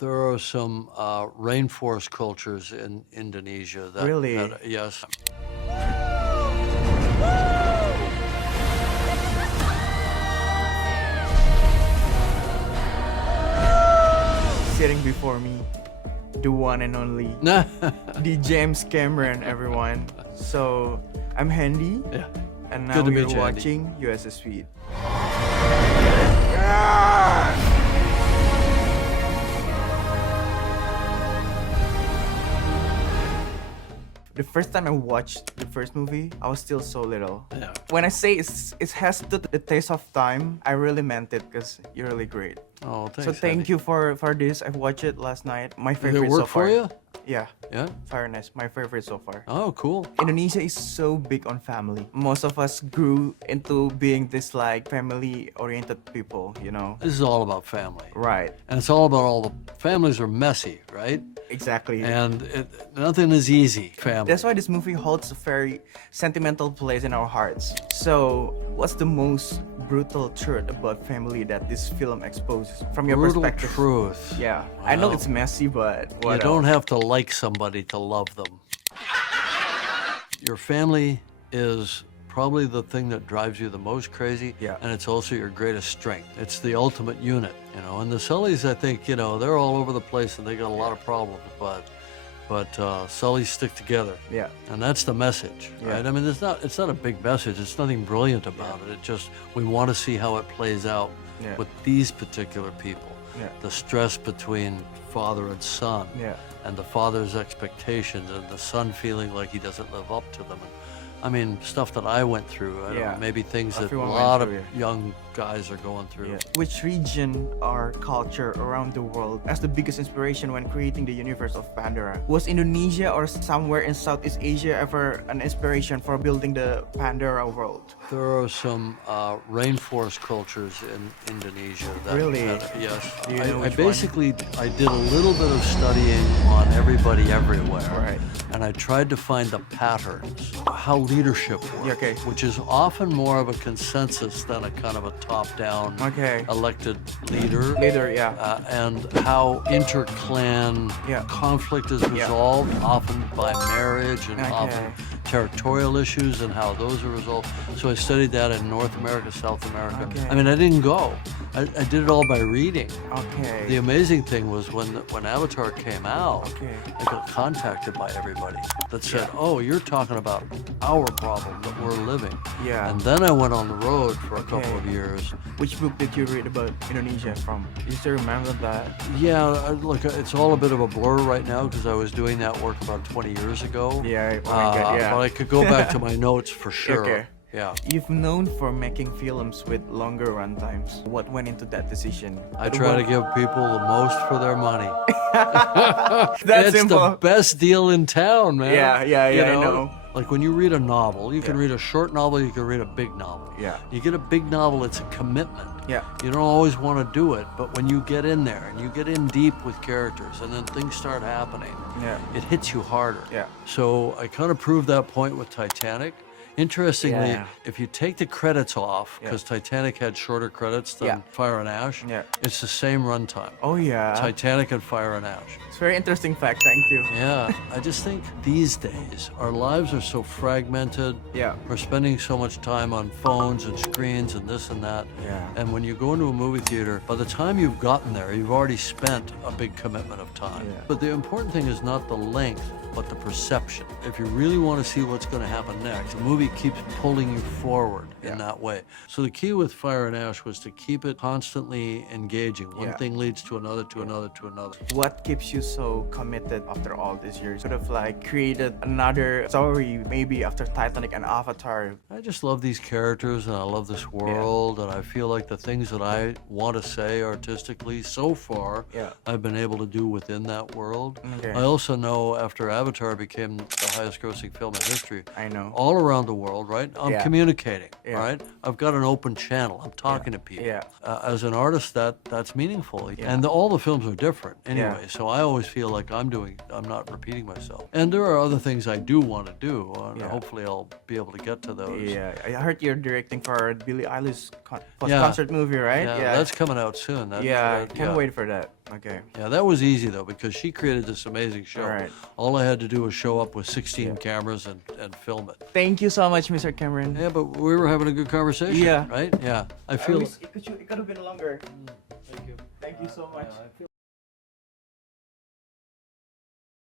There are some rainforest cultures in Indonesia Really? yes. Sitting before me, the one and only, the James Cameron, everyone. So, I'm Hendy, Yeah. and Good now to we're meet you, Hendy. watching USS Speed. The first time I watched the first movie, I was still so little. Yeah. When I say it has the taste of time, I really meant it because you're really great. Oh, thanks. So thank Hendy. you for this. I watched it last night. My Did favorite it work so far. for you? Yeah, Yeah. fairness. My favorite so far. Oh, cool. Indonesia is so big on family. Most of us grew into being this like family-oriented people, you know? This is all about family. Right. And it's all about all the families are messy, right? Exactly. And nothing is easy. Family. That's why this movie holds a very sentimental place in our hearts. So, what's the most brutal truth about family that this film exposes from your Brutal perspective? truth. Yeah, I know Wow. it's messy, but You what don't else? have to like somebody to love them. Your family is probably the thing that drives you the most crazy, Yeah. and it's also your greatest strength. It's the ultimate unit, you know. And the Sullys, I think, you know, they're all over the place and they got a lot of problems, but Sullys stick together. Yeah. And that's the message, Yeah. right? I mean, it's not a big message. It's nothing brilliant about it. It just, we want to see how it plays out Yeah. with these particular people. Yeah. The stress between father and son, Yeah. and the father's expectations, and the son feeling like he doesn't live up to them. I mean, stuff that I went through. I don't Yeah. know, maybe things that Everyone a went lot of through, young guys are going through. Yeah. Which region or culture around the world as the biggest inspiration when creating the universe of Pandora? Was Indonesia or somewhere in Southeast Asia ever an inspiration for building the Pandora world? There are some rainforest cultures in Indonesia. Really? Yes. Do you know which I did a little bit of studying on everybody everywhere. Right. And I tried to find the patterns, how leadership works, Yeah, okay. which is often more of a consensus than a kind of a top-down Okay. elected leader. Later, yeah. And how inter-clan Yeah. conflict is resolved, often by marriage and Okay. often territorial issues and how those are resolved. So I studied that in North America, South America. Okay. I mean, I didn't go. I did it all by reading. Okay. The amazing thing was when Avatar came out, Okay. I got contacted by everybody that said, "Oh, you're talking about our problem that we're living." Yeah. And then I went on the road for a couple Okay. of years. Which book did you read about Indonesia from? You still remember that? Yeah, look, it's all a bit of a blur right now because I was doing that work about 20 years ago. Yeah, oh my God, yeah. But I could go back to my notes for sure. Okay. Yeah. You've known for making films with longer run times. What went into that decision? I try to give people the most for their money. That's It's simple. the best deal in town, man. Yeah, You I know. Like when you read a novel, you can Yeah. read a short novel, you can read a big novel. Yeah. You get a big novel, it's a commitment. Yeah. You don't always want to do it, but when you get in there and you get in deep with characters and then things start happening, Yeah. it hits you harder. Yeah. So I kind of proved that point with Titanic. Interestingly, Yeah. if you take the credits off, Yeah. because Titanic had shorter credits than Yeah. Fire and Ash, Yeah. it's the same runtime. Oh yeah. Titanic and Fire and Ash. It's very interesting fact. Thank you. Yeah, I just think these days our lives are so fragmented. Yeah. We're spending so much time on phones and screens and this and that. Yeah. And when you go into a movie theater, by the time you've gotten there, you've already spent a big commitment of time. Yeah. But the important thing is not the length, but the perception. If you really want to see what's going to happen next, the movie keeps pulling you forward in that way. So the key with Fire and Ash was to keep it constantly engaging. One Yeah. thing leads to another, to another, to another. What keeps you so committed after all these years? Sort of like created another story maybe after Titanic and Avatar. I just love these characters and I love this world and I feel like the things that I want to say artistically so far Yeah. I've been able to do within that world. Okay. I also know after Avatar became the highest grossing film in history, I know. all around the world, right? I'm Yeah. communicating, Yeah. right? I've got an open channel. I'm talking to people. Yeah. As an artist, that's meaningful. And all the films are different anyway. Yeah. So I always feel like I'm not repeating myself. And there are other things I do want to do. And Yeah. hopefully I'll be able to get to those. Yeah, I heard you're directing for Billie Eilish Yeah. concert movie, right? Yeah, that's coming out soon. Can't wait for that. Okay. Yeah, that was easy though because she created this amazing show. Right. All I had to do was show up with 16 cameras and film it. Thank you so much, Mr. Cameron. Yeah, but we were having a good conversation. Yeah. Right? Yeah. I feel. It could have been longer. Thank you. Thank you so much. I feel